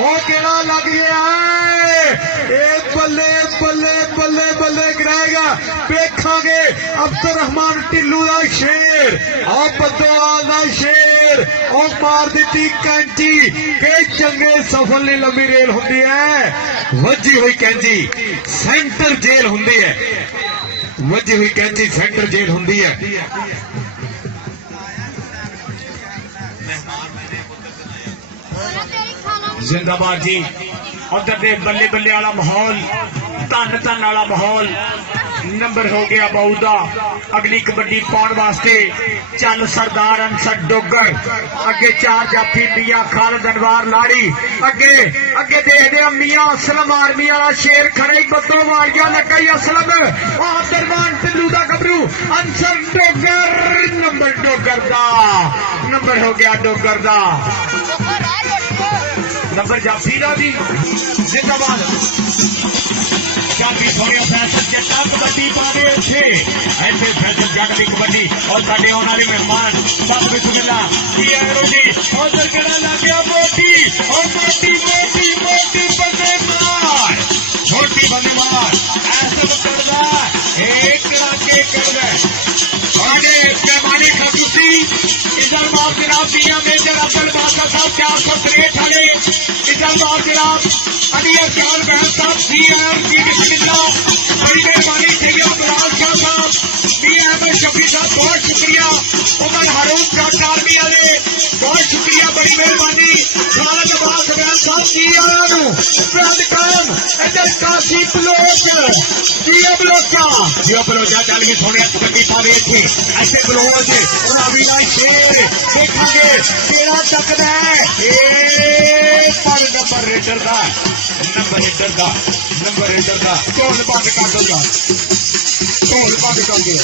ओ केड़ा लग गया है ए बल्ले बल्ले बल्ले बल्ले गिराएगा देखा अब्दुल रहमान ढिल्लू का शेर और बद्दोवाल का शेर और मार दी कैंची के चंगे सफल नहीं लंबी रेल होती है वजी हुई कैंची सेंटर जेल होती है वजी हुई कैंची सेंटर जेल होती है। जिंदाबाद जी उधर दे बल्ले बल्ले वाला माहौल धन धन वाला माहौल नंबर हो गया बहुदा अगली कबड्डी पाने वास्ते चल सरदार अंसर डोगर अगे चार जाफी मियां खालिद अनवार लाड़ी अगे अगे देखते मियां असलम आर्मी वाला शेर खड़े बदो वालिया लगा ही असलम दरमान ढिल्लू का गबरू अंसर डोगर नंबर हो गया डोगर का नंबर जाफी का भी जिंदाबाद काफी थोड़े फैसल जट्टा कबड्डी पाने थे ऐसे फैसल जट की कबड्डी और साढ़े आने वाले मेहमान सब बिस्मिल्लाह की है जी और कड़ा लग गया मोटी और मोटी मोटी मोटी बंदे मार छोटी बंदे मार ऐसे करदा एक आगे कर दे आगे पैमाने खसूसी इधर बाप जनाब पिया मेजर अब्दुल बादशाह साहब 463 वाले इधर बाप जनाब अलिया चाल बहन साहब सीआर की बिस्मिल्लाह बड़ी मेहरबानी चाहिए बलाल शाह साहब पी अहमद शफी साहब बहुत शुक्रिया उमर हारून का आर्मी वाले बहुत शुक्रिया बड़ी मेहरबानी खालिद अब्बास बहन साहब सीआर फ्रेंड काम इधर काशी बलोचा चल के थोड़े कबड्डी पा रहे थे ऐसे बलोच रावीना शेर देखेंगे तेरा चकदा पर नंबर रेडर का ढोल बंद कर दूंगा ढोल बंद कर दो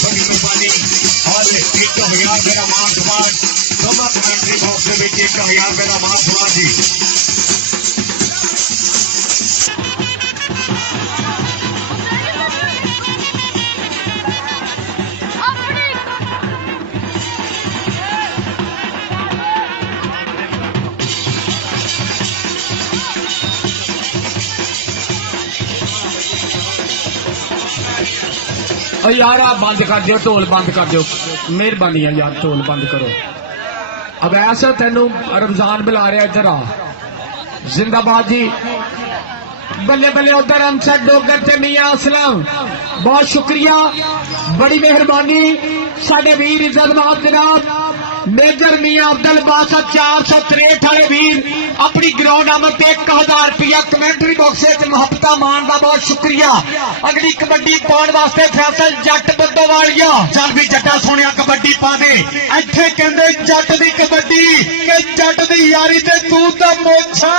बड़ी मेहरबानी और 1000 मेरा मान समाज सभा कमेंट्री बॉक्स में 1000 मेरा मान समाज जी यार आप बंद कर दो ढोल बंद कर दो मेहरबानी है यार ढोल बंद करो। अब ऐसा तेनू रमजान बुला रहा इधर आ जिंदाबाद जी बल्ले बल्ले उधर अंसर डोगर ते मियां असलम बहुत शुक्रिया बड़ी मेहरबानी साडे वीर इज्जतमाद जनाब मेजर मियां अब्दुल बादशाह 463 वाले वीर अपनी ग्राउंड आमद 1000 रुपया कमेंट्री बॉक्स मुहब्बत मान का बहुत शुक्रिया। अगली कबड्डी पाने वास्ते फैसल जट बद्दो वालिया चल भी जट्टा सोनिया कबड्डी पा दे इत्थे कहंदे जट दी कबड्डी के जट दी यारी ते तू तो मोछा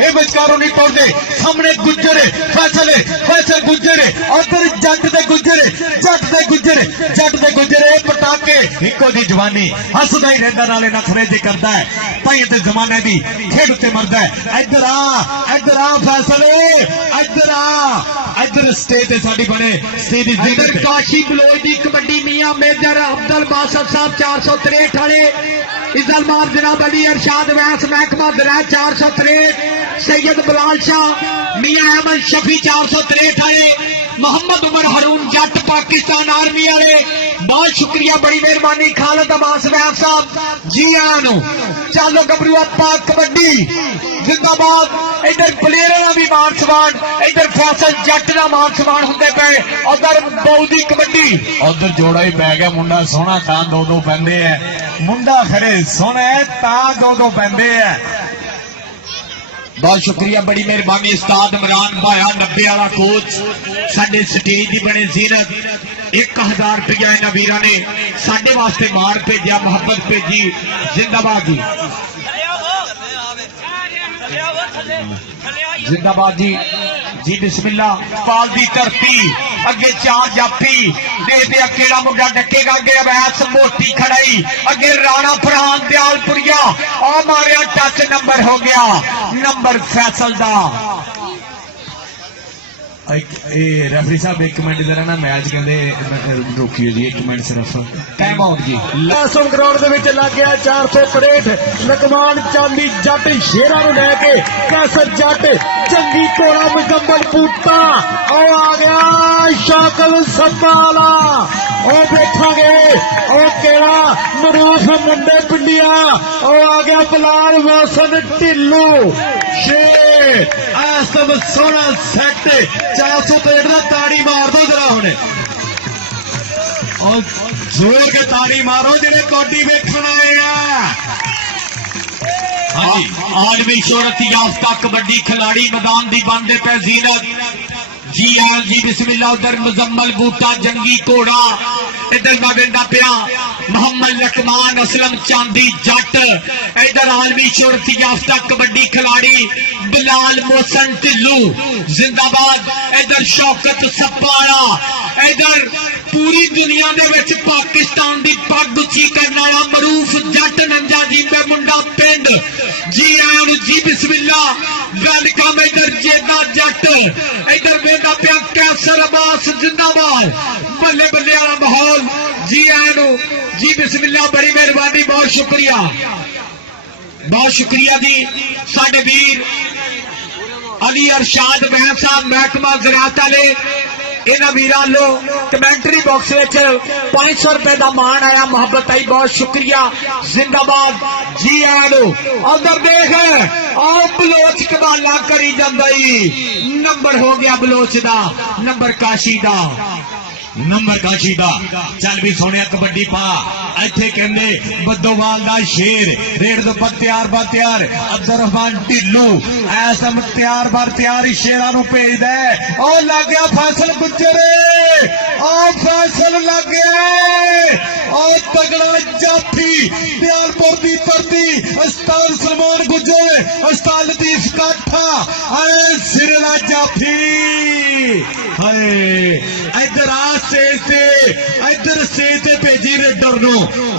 ए विचकारों नहीं पहुंचते सामने गुजर फैसल गुजर उधर जट दे गुजर पटाके इको दी जवानी हसदा ही रहंदा नाले नखरे जी करदा है भाई ते जमाने दी खेड उत्ते मरदा है इधर आ फैसल इधर स्टेट है साडी बने सीधी इधर काशी बलोच दी कबड्डी मियां मेजर अब्दुल बादशाह साहब 463 वाले इज्जतमाद जनाब अली अरशाद वैस महकमा दरा 463 सैयद बलाल शाह मियां अहमद शफी 463 वाले मोहम्मद उमर हारून जट पाकिस्तान आर्मी वाले बहुत शुक्रिया बड़ी मेहरबानी खालिद अब्बास वैस साहब जी आनू चलो गबरू अपा कबड्डी जिंदाबाद इधर प्लेयर का भी मान सम्मान इधर फैसल जट का मान सम्मान होंगे पे उधर बहुदी कबड्डी उधर जोड़ा ही पै गया मुंडा सोहना तां दो पैंदे है मुंडा खरे सोहना है तां दो पैंदे है बहुत शुक्रिया बड़ी मेहरबानी उस्ताद इमरान भाया 90 वाला कोच साडे स्टेज की बने जीरत 1000 रुपया इन्होंने वीर ने साडे वास्ते मार भेजा मुहब्बत भेजी जिंदाबाद जी जिंदाबाद जी बिस्मिल्लाह पाल दी धरती अगे चार जाफी देखते केड़ा मुंडा डकेगा अगे अवैस मोटी खड़ाई अगे राणा फरहान दयालपुरिया आ मारिया टच नंबर हो गया नंबर फैसल दा रेफरी साहब एक मिनट जरा ना मैच कहते रोकियो जी, एक मिनट सिर्फ टाइम आउट जी। ਲਾਸਮ ਗਰਾਊਂਡ ਦੇ ਵਿੱਚ ਲੱਗ ਗਿਆ 463 ਲਕਮਾਨ ਚਾਂਦੀ ਜੱਟ ਸ਼ੇਰਾਂ ਨੂੰ ਲੈ ਕੇ ਕੈਸਰ ਜੱਟ ਚੰਗੀ ਕੋਲਾ ਮੁਕੰਮਲ ਬੂਟਾ ਉਹ ਆ ਗਿਆ ਸ਼ਾਕਲ ਸੱਪਾਲਾ ਉਹ ਦੇਖਾਂਗੇ ਉਹ ਕਿਹੜਾ ਮਰੂਫ ਮੁੰਡੇ ਪਿੰਡੀਆਂ ਉਹ ਆ ਗਿਆ ਬਲਾਲ ਵਾਸਨ ਢਿੱਲੂ शेर आसम सोना सेट 463 ਦਾ ਤਾੜੀ ਮਾਰ ਦੋ ਜਰਾ ਹੁਣ और जोर के ताड़ी मारो जिन्हें कौडी वेखण आए आ। हाँ जी, आलमी शोहरत याफ्ता कबड्डी खिलाड़ी मैदान दी बनदे पे जीनत जी आल जी बिस्मिल्लाह। उधर मुजम्मल बूटा जंगी घोड़ा, इधर वगंडा पिया मोहम्मद लकमान असलम चांदी जट, इधर आलमी शोहरत याफ्ता कबड्डी खिलाड़ी बिलाल मोहसन ढिल्लू जिंदाबाद, इधर शौकत सप्पारा, इधर पूरी दुनिया दे विच पाकिस्तान दी पग उची करने वाला मरूफ जट नंजा जी पे मुंडा पिंड जी आल जी बिस्मिल्लाह। वेलकम इधर जेदा जट, इधर वेदा पिया कैसर अब्बास जिंदाबाद, बल्ले बल्ले वाला माहौल जी आल जी बिस्मिल्लाह। बड़ी मेहरबानी, बहुत शुक्रिया, बहुत शुक्रिया जी। साडे वीर अली अरशाद बैन साहब महकमा ज़राअत वाले इन्हां वीरां लो कमेंटरी बॉक्स विच 500 रुपए का मान आया, मोहब्बत आई, बहुत शुक्रिया जिंदाबाद जी आलो। उधर देख और बलोच कबाला करी जांदा ई, नंबर हो गया बलोच दा, नंबर काशी दा, नंबर काशी दा। चल भी सोने कबड्डी पा इत्थे कहंदे बद्दोवाल दा शेर रेड दो पर तैयार बा तैयार अब्दुल रहमान ढिल्लू ऐसम तैयार बार तैयार शेरा नु भेज दे। ओ लग गया फैसल गुजरे, ओ फैसल लग गया, ओ तगड़ा जाफी दयालपुर दी धरती उस्ताद सलमान गुजर उस्ताद लतीफ काठा ऐ सिरला जाफी हाय इधर आ स्टेज ते, इधर स्टेज ते भेजी रेडर नो,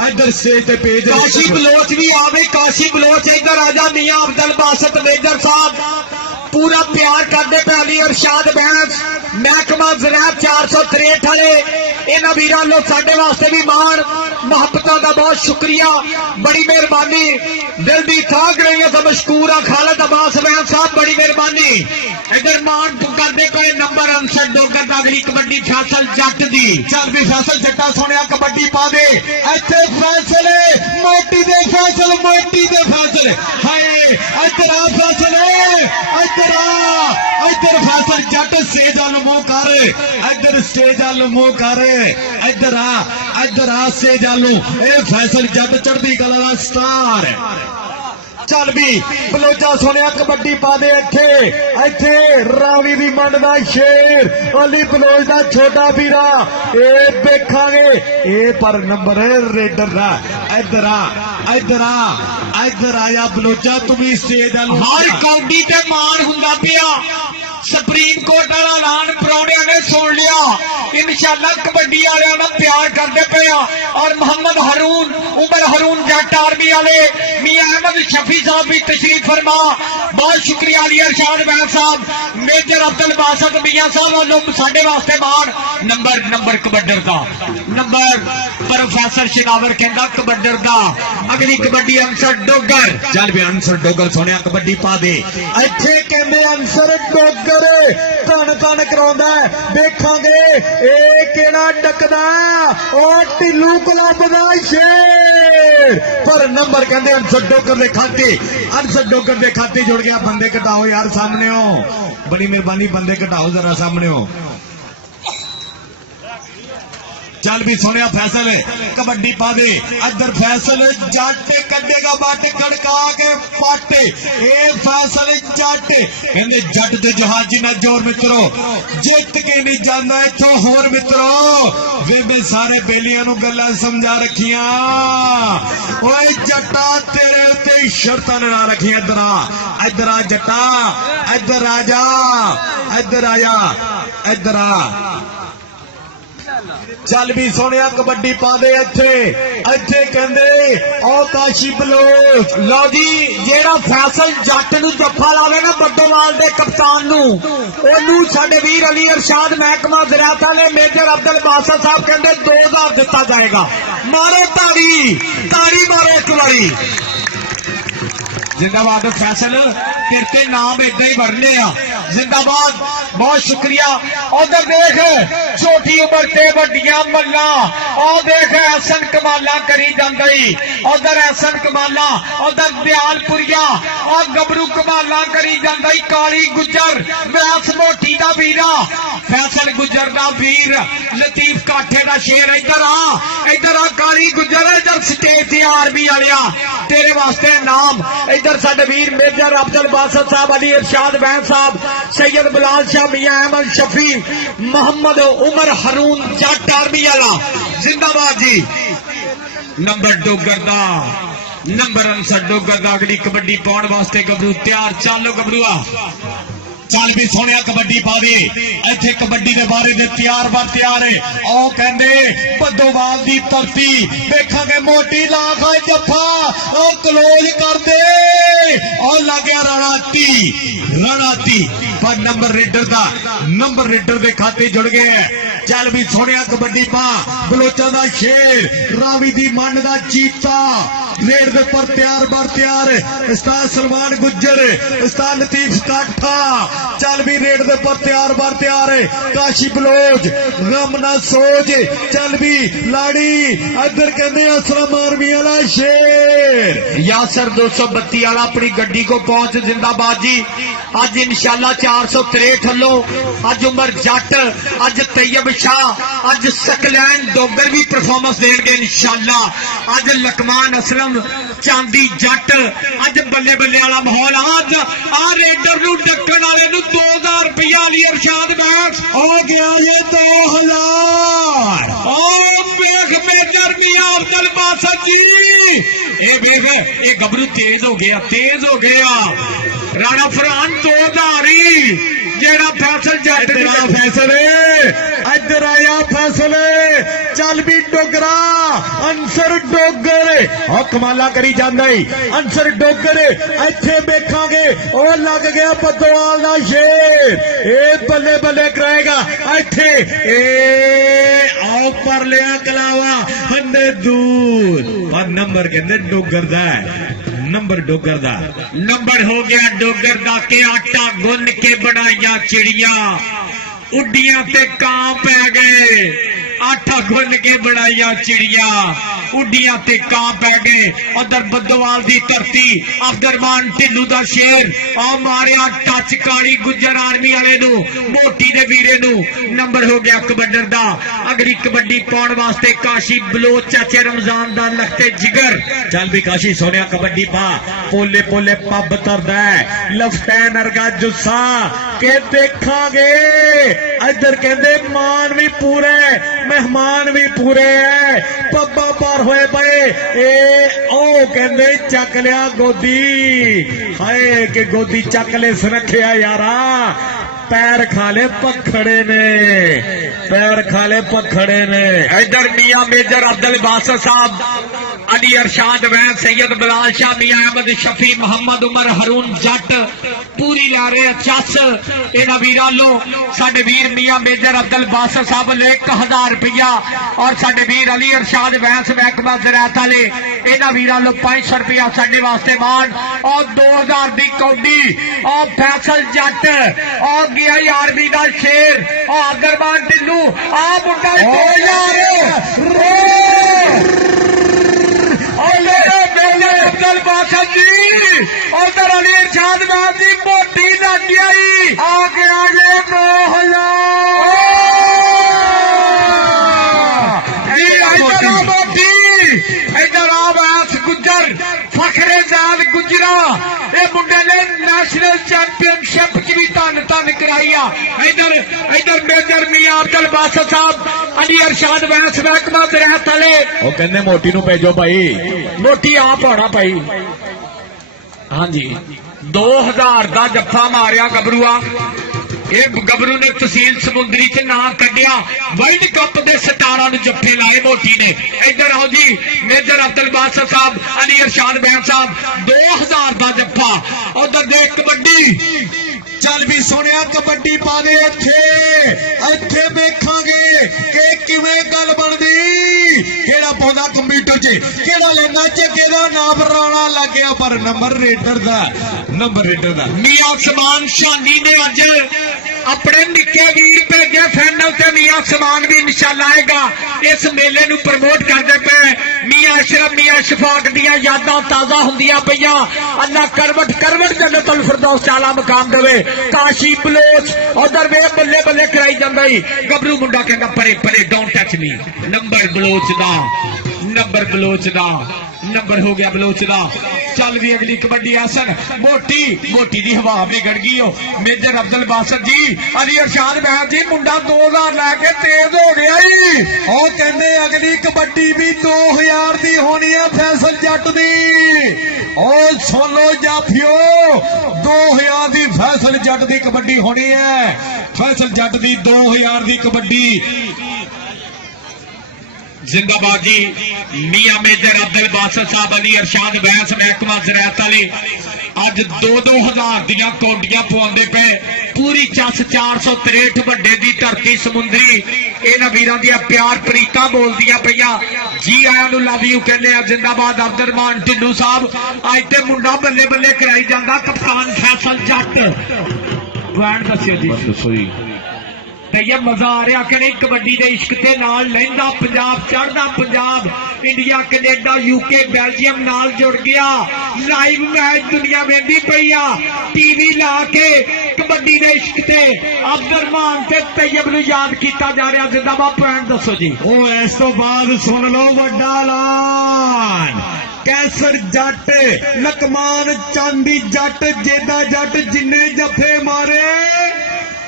इधर स्टेज ते भेज काशी बलोच भी आवे, काशी बलोच इधर आजा मियां अब्दुल बासित मेजर साहब पूरा प्यार करते पे अली अरशाद बैंस महकमा ज़राअत 463 वाले इन्हां वीरां लो साडे वास्ते भी मान मोहब्बतों का बहुत शुक्रिया, बड़ी मेहरबानी, दिल दी थाक रही है तो मशकूर आ खालिद अब्बास बैंस साहब, बड़ी मेहरबानी। इधर मान करते कोई नंबर अनसर डोगर अगली कबड्डी फैसल जट दी। चल भी फैसल जट्टा सोने कबड्डी पा दे, इत्थे फैसले मोटी दे फैसल, मोटी दे फैसल हाय इधर आ फैसले, इधर फैसल जट स्टेज वाल मुंह कर, इधर स्टेज वाल मुंह कर, इधर आ स्टेज वाल ए फैसल जट चढ़दी कला दा स्टार। चल भी बलोचा सोने कबड्डी पा दे, इत्थे रावी दी मंड दा शेर अली बलोच दा छोटा वीरा ए देखांगे ए पर नंबर रेडर दा। इधर आया बलोचा तुम्हें स्टेज हर कौडी ते मान हुंदा पिया, सुप्रीम कोर्ट वाला ऐलान परौणिया ने सुन लिया, इंशाअल्लाह कबड्डी वाले ना प्यार करते पे और मोहम्मद रून उमर रून जट आर्मी वाले मियां अहमद शफी साहब भी तशरीफ फरमा, बहुत शुक्रिया अली अरशाद बैन साहब, मेजर अब्दुल बासित मियां साहब वालों साडे वास्ते मान नंबर कबड्डर का नंबर प्रोफेसर शिनावर कहंदा कबड्डर का अगली कबड्डी अंसर डोगर। चल भी अंसर डोगर सोने कबड्डी पा दे, इत्थे कहंदे अंसर डोगर धन कराउंदा देखांगे ए केड़ा डकदा ओ ढिल्लू क्लब दा शेर पर नंबर कहंदे अंसर डोगर दे खाते जुड़ गया। बंदे घटाओ यार सामने हो, बड़ी मेहरबानी बंदे घटाओ जरा सामने हो। चल भी सोनिया फैसल कबड्डी पा दे, इधर फैसल जट कदेगा बट कड़का के पट ए फैसल जट कहंदे जट ते जहाजी ना जोर मित्रो जित के नहीं जाना इथों होर मित्रो वे मैं सारे बेलियां नु गल्लां समझा रखियां ओए जट्टा तेरे उत्ते शर्तां ना रखियां। इधर आ जट्टा इधर आ जा, इधर आया इधर आ ਚੱਲ ਵੀ ਸੋਹਣਿਆ ਕਬੱਡੀ ਪਾਉਂਦੇ ਇੱਥੇ ਕਹਿੰਦੇ ਉਹ ਕਾਸ਼ੀ ਬਲੋਚ। ਲਓ ਜੀ, ਜਿਹੜਾ ਫੈਸਲ ਜੱਟ ਨੂੰ ਜੱਫਾ ਲਾਵੇ ਨਾ ਬੱਦੋਵਾਲ ਦੇ ਕਪਤਾਨ ਨੂੰ, ਉਹਨੂੰ ਸਾਡੇ ਵੀਰ ਅਲੀ ਅਰਸ਼ਾਦ ਮਹਿਕਮਾ ਜ਼ਰਾਅਤ ਵਾਲੇ ਮੇਜਰ ਅਬਦੁਲ ਬਾਸਤ ਸਾਹਿਬ ਕਹਿੰਦੇ 2000 ਦਿੱਤਾ ਜਾਏਗਾ। ਮਾਰੋ ਤਾੜੀ ਮਾਰੋ ਇੱਕ ਵਾਰੀ। जिंदाबाद फैसल तेरे ते नाम इदा ही भरने जिंदाबाद, बहुत शुक्रिया। उधर देख छोटी उम्र ते वड्डियां मल्ला, और देख एहसन कमाला करी जांदी, उधर एहसन कमाला, उधर दयालपुरिया और गबरू कमाला करी जांदी। काली गुजर व्यास मोटी दा वीरा, फैसल गुजर दा वीर, लतीफ काठे दा शेर। इधर आ काली गुजर, इधर स्टेज ते आर्मी वालिया तेरे वास्ते नाम। इधर साडे वीर मेजर अब्दुल बासत साहब, अली इरशाद वैन साहब, सैयद बिलाल शाह, मियां अहमद शफी, मोहम्मद उमर हरून जट आर्मी वाला जिंदाबाद जी। नंबर डोगर दा, नंबर अंसर डोगर दा अगली कबड्डी पाउण वास्ते गबरू तैयार। चलो गबरूआ ਚੱਲ ਵੀ ਸੋਹਣਿਆ ਕਬੱਡੀ ਪਾ ਦੇ। ਇੱਥੇ ਕਬੱਡੀ ਦੇ ਬਾਰੇ ਦੇ ਤਿਆਰ ਹੈ। ਉਹ ਕਹਿੰਦੇ ਬੱਦੋਵਾਲ ਦੀ ਧਰਤੀ ਵੇਖਾਂਗੇ ਮੋਟੀ ਲਾਖ ਹੈ ਜੱਫਾ, ਉਹ ਕਲੋਜ਼ ਕਰਦੇ ਉਹ ਲੱਗਿਆ ਰਣਾਤੀ ਪਰ ਨੰਬਰ ਰੇਡਰ ਦੇ ਖਾਤੇ ਜੁੜ ਗਏ। ਚੱਲ ਵੀ ਸੋਹਣਿਆ ਕਬੱਡੀ ਪਾ, ਬਲੋਚਾਂ ਦਾ ਸ਼ੇਰ, ਰਾਵੀ ਦੀ ਮੰਨ ਦਾ ਚੀਤਾ, रेड दे पर तैयार उस्ताद सलमान गुज्जर, उस्ताद लतीफ काठा। चल भी रेड दे पर तैयार काशी बलोच, गम ना सोच। चल भी लाड़ी इधर कहते असलम आर्मी वाला शेर यासर 232 वाला अपनी गड्डी को पहुंच। जिंदाबाद जी। अज इंशाल्लाह 463 हलो, अज उमर जट, अज तैयब शाह, अज सकलैन डोगर भी परफॉर्मेंस देंगे इंशाल्लाह। अज लकमान असलम चांदी जट, अज बल्ले बल्ले वाला माहौल। अज आ रेडर नूं डकण वाले नूं 2000 रुपया अली इरशाद बैठ हो गया ये 2000। ओ वेख मेजर मियां अब्दुल बासत जी, ए वेख ये गबरू तेज हो गया। राणा फरहान 2000 ही जेड़ा फैसल जट इधर आया फैसल। चल भी डोगरा अंसर डोगर, और कमाला करी जांदा अंसर डोगर। इत्थे वेखांगे ओ लग गया बद्दोवाल दा शेर, ए बल्ले बल्ले कराएगा इत्थे। ए आओ पर लिया कलावा हंडे दूर, पर नंबर कहंदे डोगर दा नंबर हो गया डोगर दा के आटा गुन के बनाइया चिड़िया, उड्डियां ते कां पै गए। आटा गुन के बनाइया चिड़िया, उड्डियां ते कां पै गए। उधर बद्दोवाल दी धरती अब्दुरमान ढिल्लू दा शेर, आ मारिया टच काली गुजर आर्मी वाले नूं, मोटी दे वीरे नूं। नंबर हो गया कबड्डर दा। अगली कबड्डी पाउण वास्ते काशी बलोच चाचे रमजान दा लखते जिगर। चल भी काशी सोनिया कबड्डी पा, पोले पोले पब तरदा है, लफटैन अरगा जुस्सा के देखांगे। इधर कहंदे मान भी पूरे मेहमान भी पूरे है, पब्बा पार होए पे। ए ओ कहंदे चक लिया गोदी, हाय के गोदी चक ले सुरखिया यारा। पैर खा ले पखड़े ने। इधर मियां मेजर अब्दुल बासत साहब, अली अरशाद वैन, सैयद बिलाल शाह, मियां अहमद शफी, मोहम्मद उमर हरून जट पूरी ला रहे चस। इन्हां वीरां लो साडे वीर मियां मेजर अब्दुल बासत साहब ले 1000 रुपया, और साडे वीर अली अरशाद वैन महकमा ज़राअत वाले इन्हां वीरां लो 500 रुपया साडे वास्ते मान। और 2000 दी कौडी, और फैसल जट, और गया आर्मी दा शेर, और अग्रमान ढिल्लू। आ मुंडा 2000 अब्दुल बासत जी, उधर अली इरशाद वैन दी मोटी लग गई। आगे 9000 मोटी। इधर आ वैस गुजर, फखरे जान गुजरा, ये मुंडे ने नेशनल चैंपियनशिप च भी धन कराई। इधर मेजर मियां अब्दुल बासत साहब, अली इरशाद वैन महकमा ज़राअत वाले। वो कहंदे मोटी नूं भेजो भाई, मोटी आप होना भाई। हाँ जी, 2000 का जफ्फा मारिया गबरूआ। ਇਹ ਗੱਭਰੂ ਨੇ ਤਹਿਸੀਲ ਸਮੁੰਦਰੀ ਚ ਨਾਂ ਕੱਢਿਆ ਵਰਲਡ ਕੱਪ ਦੇ ਸਟਾਰਾਂ ਨੂੰ ਜੱਫੇ ਲਾਏ ਮੋਟੀ ਨੇ। ਇੱਧਰ ਆਓ ਜੀ ਮੇਜਰ ਅਬਦੁਲ ਬਾਸਰ ਸਾਹਿਬ, ਅਲੀ ਇਰਸ਼ਾਦ ਬੈਂਸ ਸਾਹਿਬ 2000 ਦਾ ਜੱਫਾ। ਉਧਰ ਦੇ ਕਬੱਡੀ ਚੱਲ ਵੀ ਸੁਣਿਆ ਕਬੱਡੀ ਪਾ ਦੇ ਇੱਥੇ ਵੇਖਾਂਗੇ ਕਿ ਕਿਵੇਂ ਗੱਲ ਬਣਦੀ, ਕਿਹੜਾ ਪਾਉਂਦਾ ਕੰਪਿਊਟਰ 'ਚ, ਕਿਹੜਾ ਲੈਣਾ 'ਚ, ਕਿਹਦਾ ਨਾਮ ਰਾਣਾ ਲੱਗਿਆ, ਪਰ ਨੰਬਰ ਰੇਡਰ ਦਾ ਮੀਆਂ ਉਸਮਾਨ ਸ਼ਾਨੀ ਨੇ ਅੱਜ ਆਪਣੇ ਨਿੱਕੇ ਵੀਰ ਭੇਜੇ ਫਾਈਨਲ ਤੇ। ਮੀਆਂ ਉਸਮਾਨ ਵੀ ਇਨਸ਼ਾਅੱਲਾ ਆਏਗਾ। ਇਸ ਮੇਲੇ ਨੂੰ ਪ੍ਰਮੋਟ ਕਰਦੇ ਪਏ ਮੀਆਂ ਅਸ਼ਰਫ, ਮੀਆਂ ਸ਼ਫਾਕ ਦੀਆਂ ਯਾਦਾਂ ਤਾਜ਼ਾ ਹੁੰਦੀਆਂ ਪਈਆਂ। ਅੱਲਾ ਕਰਵਟ ਜੰਨਤੁਲ ਫਿਰਦੌਸ ਆਲਾ ਮਕਾਮ ਦੇਵੇ। ਕਾਸ਼ੀ ਬਲੋਚ ਉਧਰ ਵੇ ਬੱਲੇ ਬੱਲੇ ਕਰਾਈ ਜਾਂਦਾ ਹੀ। ਗੱਭਰੂ ਮੁੰਡਾ ਕਹਿੰਦਾ ਪਰੇ don't touch me. Number Baloch the number ਹੋ ਗਿਆ ਬਲੋਚ ਦਾ। ਚੱਲ ਵੀ ਅਗਲੀ ਕਬੱਡੀ ਆਸਨ ਮੋਟੀ ਦੀ ਹਵਾ ਵਿਗੜ ਗਈ। ਮੇਜਰ ਅਬਦੁਲ ਬਾਸਰ ਜੀ, ਅਲੀ ਇਰਸ਼ਾਦ ਬੈਂਸ ਜੀ, ਮੁੰਡਾ 2000 ਲੈ ਕੇ ਤੇਜ਼ ਹੋ ਗਿਆ ਜੀ। ਉਹ ਕਹਿੰਦੇ ਅਗਲੀ ਕਬੱਡੀ ਵੀ 2000 ਦੀ ਹੋਣੀ ਹੈ ਫੈਸਲ ਜੱਟ ਦੀ। ਉਹ ਸੁਣ ਲੋ ਜਾਫਿਓ, 2000 ਦੀ ਫੈਸਲ ਜੱਟ ਦੀ ਕਬੱਡੀ ਹੋਣੀ ਹੈ। ਫੈਸਲ ਜੱਟ ਦੀ 2000 ਦੀ ਕਬੱਡੀ। जिंदाबाद जी मियां मेजर अब्दुल बासर साहब, अली इरशाद बैस, महकमा ज़राअत वाले अज 2-2000 दियां कौंडियां पवाउंदे पे। पूरी चस 463 वड्डे दी धरती समुंदरी इन्हां वीरां दियां प्यार प्रीतां बोलदियां पईयां। जी आयां नूं लव यू कहने आ। जिंदाबाद अब्दुलरहमान ढिल्लू साहब, अज ते मुंडा बल्ले बल्ले कराई जांदा कप्तान फैसल जट। बैंड दस्सिओ जी तैयब मजा आ रहा कि नहीं कबड्डी के इश्क के नाल लहिंदा पंजाब, चढ़दा Punjab, India Canada UK Belgium नाल जुड़ गया। लाइव मैच दुनिया वेंदी पई आ। टीवी ला के कबड्डी के इश्क से अब्दुलरहमान ते तैयब नूं याद किया जा रहा। जिंदाबाद पॉइंट दसो जी। ਉਹ ਇਸ ਤੋਂ ਬਾਅਦ ਸੁਣ ਲਓ ਵੱਡਾ ਐਲਾਨ। ਕੈਸਰ ਜੱਟ, ਲਕਮਾਨ ਚਾਂਦੀ ਜੱਟ, ਜੇਦਾ ਜੱਟ ਜਿੰਨੇ ਜੱਫੇ ਮਾਰੇ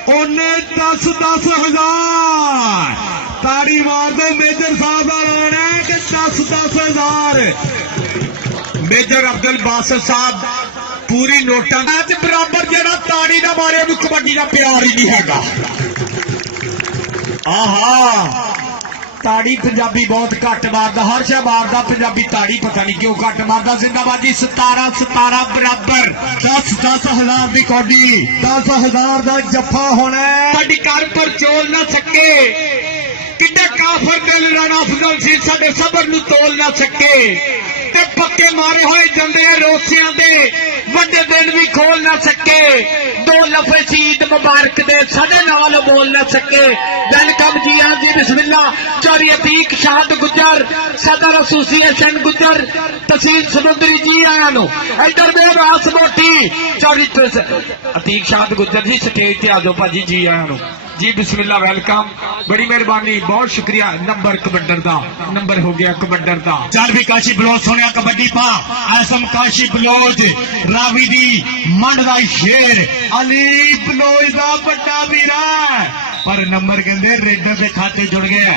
ਉਹਨੇ 10-10 ਹਜ਼ਾਰ। ਤਾੜੀ ਮਾਰ ਦੋ, ਮੇਜਰ ਸਾਹਿਬ ਦਾ ਐਲਾਨ ਹੈ ਕਿ 10-10 ਹਜ਼ਾਰ। मेजर अब्दुल बासर साहब पूरी नोटा मैच बराबर जरा ताड़ी ना मारे भी कबड्डी का प्यार ही नहीं हैगा। आहा ताड़ी पंजाबी बहुत घट मारदा, हर शह मारदा पंजाबी ताड़ी पता नहीं क्यों घट मारदा। जिंदाबाद जी 17 बराबर 10-10 हज़ार की कौडी, 10 हज़ार का जफा होना है। साडी कर पर चोल ना सके, किड्डे काफर दिल राणा अफजल सी साडे सबर नूं तोल ना सके। ते पक्के मारे हुए जंदे रोसियां दे वड्डे दिन भी खोल ना सके। दो लफे ईद मुबारक दे साडे नाल बोल ना सके। वेलकम जी हाँ जी बिस्मिल्लाह। चौधरी अतीक शाद गुजर, सदर एसोसिएशन गुजर, तहसील समुंदरी जी आया नो। इधर में रास मोटी चौधरी अतीक शाद गुजर जी स्टेज ते आ जाओ भाजी जी आया नो जी। बिस्मिल्लाह वेलकम, बड़ी मेहरबानी, बहुत शुक्रिया। नंबर कबड्डर दा नंबर हो गया कबड्डर दा। चल भी काशी बलोच सोनिया कबड्डी पा ऐसम काशी बलोच रावी दी मंड दा शेर अली बलोच दा बड़ा वीरा। पर नंबर कहते रेडर के खाते जुड़ गए,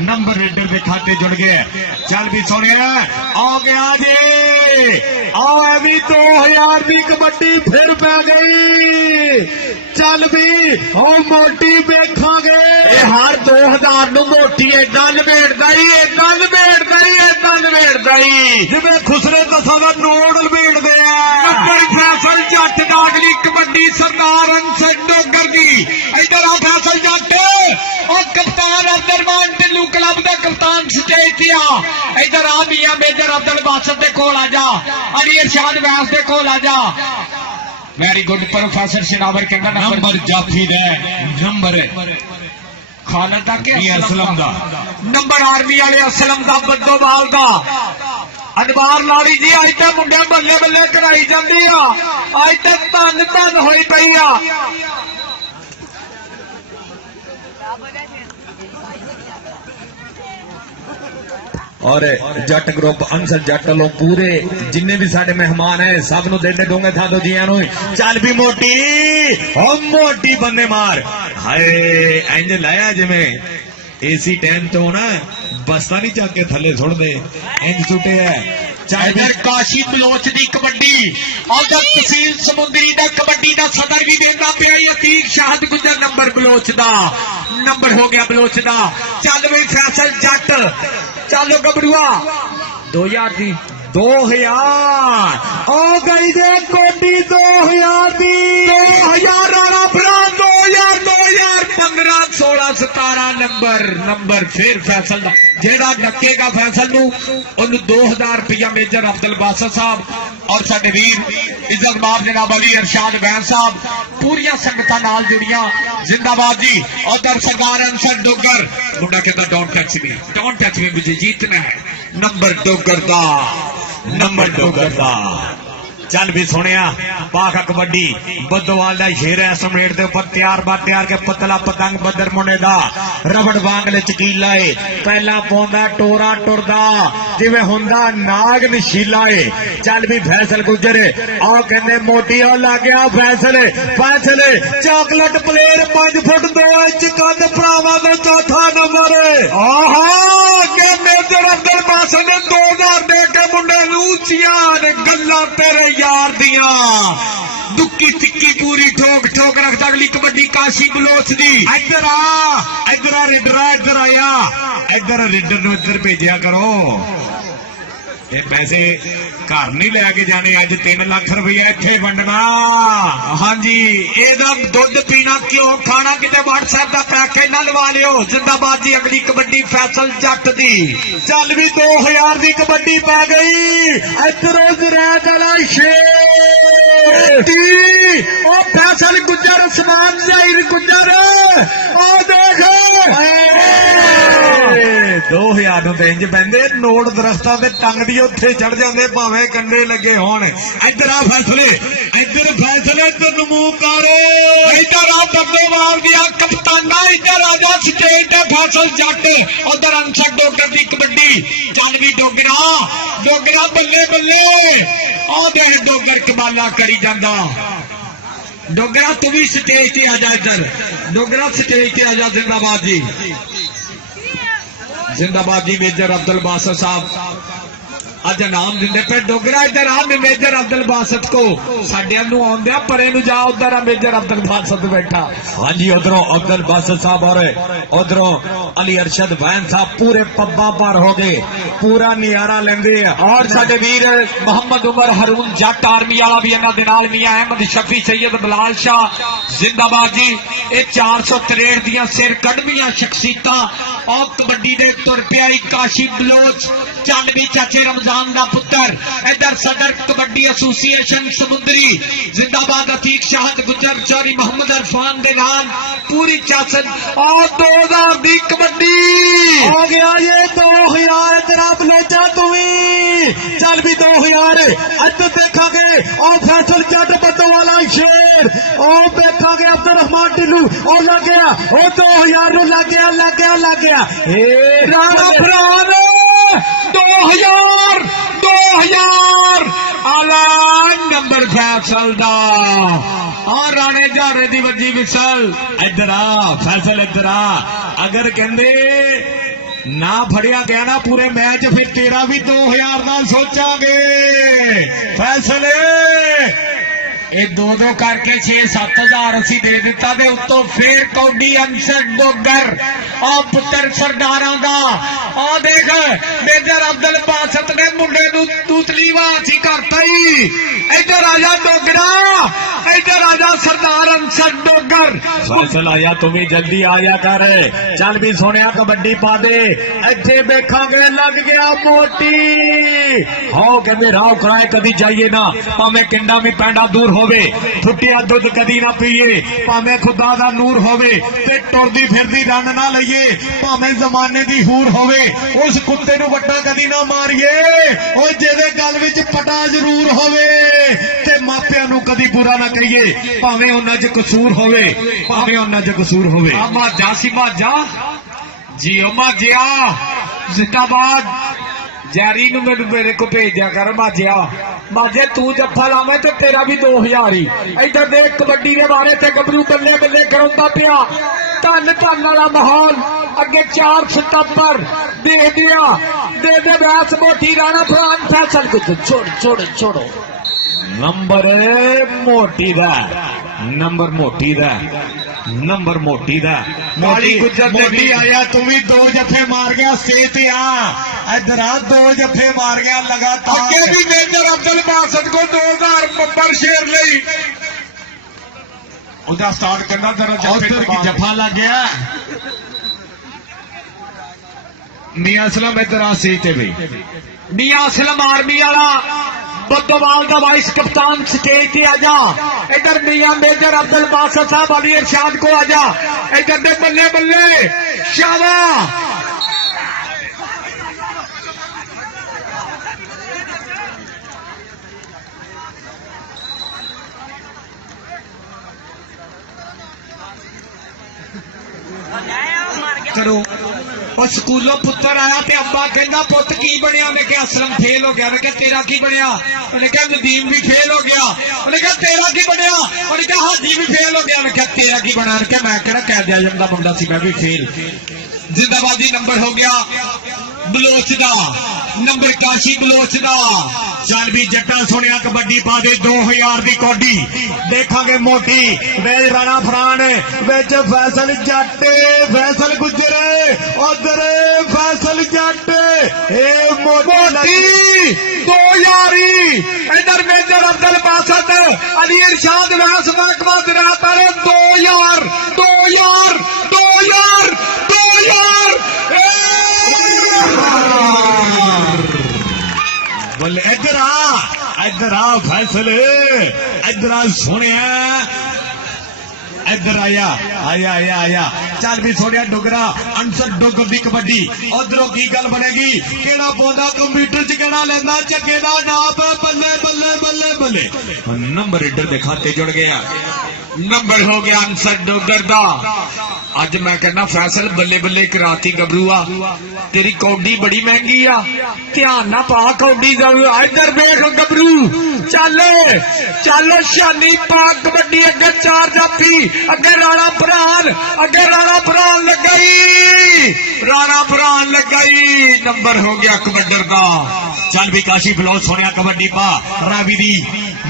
नंबर रेडर के खाते जुड़ गए। चल भी सोनिया आ गया जी, आओ भी 2000 की कबड्डी फिर पै गई। चल भी ओ मोटी वेखांगे हर 2000 नु मोटी एदां लपेटदा ही जिवें खुसरे दसां दा नोट लपेटदे आ। फैसल जट दा अगली कबड्डी सरदार अंसर डोगर दी। इधर आ फैसल जट और कप्तान अब्दुलरहमान ढिल्लू क्लब दे कप्तान स्टेज ते आ। इधर आ मियां मेजर अब्दुल बासर दे कोल आ जा, अली इरशाद बैस दे कोल आ जा। वेरी गुड प्रोफेसर सिनावर कहना नंबर जाफी दे नंबर खालद दा के असलम दा नंबर आर्मी वाले असलम दा बद्दोवाल दा। अनवार लाड़ी जी अज तो मुंडे बल्ले बल्ले कराई जाती आ, अज तो धन होई पई आ। और जट ग्रुप अंसर जट लो पूरे जिन्ने भी साडे मेहमान है सब नु देने दोंगे था दो जियां नु। चल भी मोटी ओ मोटी बंदे मार हाय इंज लाया जिवें एसी टैन तो ना बस्ता नहीं चक के थले सुट दे इंज सुटे है। इधर काशी बलोच दी कबड्डी उधर तहसील समुंदरी दा कबड्डी दा सदर भी देता पिया अतीक शाहद गुजर नंबर बलोच दा नंबर हो गया बलोच दा। चल बई फैसल जट चलो गबड़ुआ 2000 दी 2000 ओ गई दे कोटी 2000 दी 2000 राणा भरा 2000 15 16 17 नंबर फिर फैसल दा जेड़ा डकेगा फैसल नू ओनू 2000 रुपया मेजर अब्दुल बासत साहब और साडे वीर इज्जत माफ जनाब अली इरशाद बैन साहब पूरियां संगतां नाल जुड़ियां जिंदाबाद जी। और सरकार अंसर डोगर मुंडा कहता डोंट टच मी मुझे जीतना है नंबर डोगर दा चल भी सुनिया पाखा कबड्डी बदोवाल दा शेर है समेट दे ऊपर तैयार के पतला पतंग बदर मुंडे दा रबड़ वांग लचकीला है पहला पौंदा टोरा टुरदा जिवें हुंदा नाग नशीला है। चल भी फैसल गुजर आ कहंदे मोटी आ लग गया Faisal chocolate player 5 foot 2 inch कद भरावां दा चौथा नंबर आहा के मेजर अब्दुल बासत ने 2000 दे के मुंडे नू उच्चियां ने गल्लां तेरे यार दिया दुक्की तिक्की पूरी ठोक रखता अगली कबड्डी काशी बलोच दी इधर आ रेडरा इधर आया इधर रेडर नू इधर भेजा करो ये पैसे घर नहीं लैके जाने अज 3 लाख रुपया इत्थे वंडना। हाँ जी एदा दुध पीना क्यों खाना किते व्हाट्सएप का पैकेज ना लवा लियो। जिंदाबाद जी अगली कबड्डी फैसल जट दी चल भी 2000 की कबड्डी पै गई इधरों गुरैज वाला शेर ओ फैसल गुजर उस्मान जाहिर गुजर ओ देख 2000 तो इंज पैंदे नोट दरख्तां ते टंग दी उत्थे चढ़ जांदे भावें कंडे लगे होण। इधर आ फैसले इधर नमू कर इधर आ बद्दोवाल दिया कप्ताना इधर आ जा स्टेट फैसल जट उधर अंसर डोगर दी कबड्डी चल भी डोगरा बल्ले आ देख डोगर कमाला करी जांदा डोगरा तू भी स्टेज ते आ जा इधर डोगरा स्टेज ते आ जा। जिंदाबाद जी मेजर अब्दुल बासत साहब अज नाम दिंदे पे डोगरा इधर आ मेजर अब्दुल बासत को साडियां नू आउंदे परे नू जा उधर आ मेजर अब्दुल बासत बैठा। हाँ जी उधरों अब्दुल बासत साहब और उधरों अली अरशद वैन साहब पूरे पब्बा पर हो गए पूरा नियारा लेंदे और साडे वीर मोहम्मद उमर हरून जट आर्मी वाला भी इन्हां दे नाल मियां अहमद शफी सैयद बिलाल शाह जिंदाबाद जी। ये 463 दियां सिर कढ़वियां शख्सियतां और कबड्डी दे तुर पिया काशी बलोच चल भी चाचे रमजान दा पुत्र इधर सदर कबड्डी एसोसिएशन समुंदरी जिंदाबाद अतीक शाहद गुजर चौरी मोहम्मद अरफान दे नाल पूरी चाचन और 2000 दी कबड्डी हो गया ये 2000 तेरा बलोचा तू ही चल भी 2000 अज देखांगे और फैसल जट बद्दोवाला शेर और देखांगे अब्दुल रहमान टिल्लू और लग गया और 2000 नु लग गया ए राणा फरान 2000 आला नंबर फैसल दा और राणे जारे दी वजी विसल इधर आ फैसल इधर आ अगर कहंदे ना फड़िया गया ना पूरे मैच फिर तेरा भी 2000 नाल सोचांगे फैसले ये 2-2 करके 6-7 असी दे दिता दे उत्तों फिर कौडी अंसर डोगर और पुत्र सरदारां दा और देख मेजर अब्दुल बासत ने मुंडे नू तूतली वासी करता ही इधर आजा डोगरा इधर आजा सरदार अंसर डोगर फैसल आया तुम्हें जल्दी आया कर चल भी सुनिया कबड्डी पा दे इत्थे देखांगे लग गया मोटी हो कहंदे राव कराए कदी जाइए ना भावें किंडा भी पैंडा दूर होवे फुटिया दुध कदी ना पीए भावें खुदा दा नूर होवे ते टुरदी फिरदी डंड ना लईए भावें जमाने दी हूर होवे उस कुत्ते नू वड्डा कदी ना मारिए ओए जेदे गल विच पटा जरूर होवे ते मापियां नू कदी बुरा ना कहिए भावें उन्हां च कसूर होवे माजा सी माजा जियो माजिया जिंदाबाद जारी नू मेरे को भेज दिया कर माजे तू जफा लावे तो तेरा भी 2000 ही इधर देख कबड्डी के बारे से गबरू बल्ले कराउंदा पिया धन वाला माहौल अगे 4 सितंबर दे दे व्यास मोटी राणा फरहान फैसल गुजर छोड़ छोड़ छोड़ो नंबर मोटी दा नंबर मोटी दा नंबर मोटी दा मोटी गुजर मोटी आया तू भी दो जफे मार गया सेत आ इधर आ दो जफे मार गया लगातार अगे भी मेजर अब्दुल बासत को 2000 नंबर शेर ਲਈ ਉਹਦਾ ਸਟਾਰਟ ਕਰਨਾ ਜਰਾ उधर की जफा लग गया मियां असलम इधर आ सी ते भी मियां असलम आर्मी वाला बद्दोवाल का वाइस कप्तान स्टेज पे आजा इधर मियां मेजर अब्दुल बासत साहब अली इरशाद को आजा इधर दे बल्ले बल्ले शाबाश करो और स्कूलों पुत्र आया ते अब्बा कहना पुत की बनया मैं क्या असलम फेल हो गया मैं क्या तेरा की बनया उन्हें कहा नदीम भी फेल हो गया उन्हें कहा तेरा की बनया उन्हें कहा हाजी भी फेल हो गया मैं क्या तेरा की बना क्या मैं कहना कैद आजम का मुंडा सी मैं भी फेल जिंदाबादी नंबर हो गया बलोच दा नंबर काशी बलोच दा चल भी जट्टा सुनिया कबड्डी पा दे 2000 की कौडी देखांगे मोटी वेज राणा फरहान विच फैसल जट फैसल गुजरे उधर फैसल जट ए मोटी 2000 इधर मेजर अब्दुल बासत अली इरशाद व्यास महकमा ज़राअत वाले 2000 2000 2000 2000 बोले इधर आ फैसल इधर आ सुने इधर आया आया आया आया चल भी सुनिया डुगरा अनसर डुग दी कबड्डी उधरों की गल बनेगी केड़ा पौधा कंप्यूटर च केड़ा लेंदा चक्के दा नाप बल्ले बल्ले बल्ले बल्ले नंबर इधर दे खाते जुड़ गया नंबर हो गया अनसर डुगर दा अज मैं कहना फैसल बल्ले बल्ले कराती गबरूआ तेरी कौडी बड़ी महंगी आ ध्यान ना पा कौडी इधर देख गबरू चल चल शानी पा कबड्डी अगे 4 जाफी अगे राणा फरहान लगाई नंबर हो गया कबड्डर का चल भी काशी बलौज सोनिया कबड्डी पा रावी दी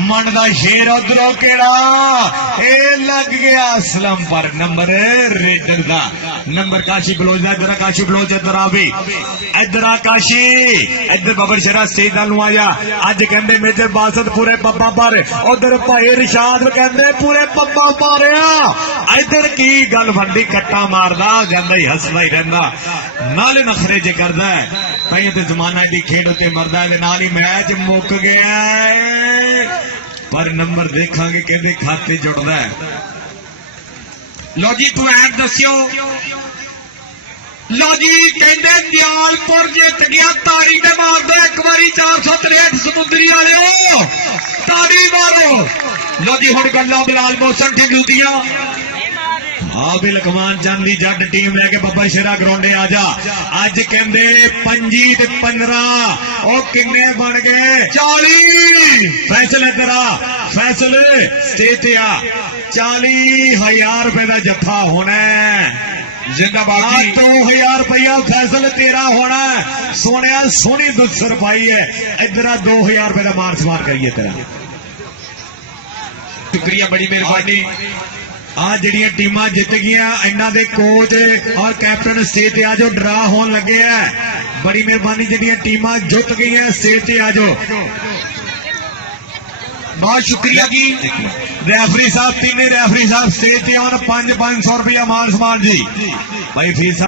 मन का शेर उधरों केड़ा ए लग गया असलम पर नंबर रेडर का नंबर काशी बलोच का इधर काशी बलोच इधर आ भी इधर आ काशी इधर बबर शरा स्टेज नाल आया अज कहंदे मेजर बासत पूरे पब्बा पर उधर भाई इरशाद कहंदे पूरे पब्बा मारिया इधर की गल बनदी कट्टा मारदा जांदा ही हसदा ही रहिंदा नाले नखरे जे करदा पई ते जमाना दी खेड उत्ते मरदा है नाल ही मैच मुक गया पर नंबर देखांगे कहंदे खाते जुड़दा है लो जी तू ऐ दस्यो लो जी कहंदे दयालपुर जित गया तारी दे मार दो एक बारी 463 समुद्री वाले तारी मारो लो जी हुण गल्लां बिलाल मोहसन ढिल्लू दियां आबिल कमान चांदी जट टीम लेके बब्बा शेरा ग्राउंडे आ जा अज कहंदे 25 ते 15 ओ किन्ने बन गए 40 फैसल इधर आ फैसल स्टेज ते आ 40,000 रुपए का जफा होना जिंदाबाद 2000 रुपया फैसल तेरा होना सोने सोनी दुसर पाई है इधर 2000 रुपए का मान सम्मान करिए तेरा शुक्रिया बड़ी मेहरबानी आज जड़ियां टीमां जित गई इन्हां दे कोच और कैप्टन स्टेज ते आजो ड्रा होने लगे है बड़ी मेहरबानी जड़ियां टीमां जित गई स्टेज ते आजो बहुत शुक्रिया जी रेफरी साहब तीन रेफरी साहब स्टेज ते आन 500 रुपया मान सम्मान जी भाई फीस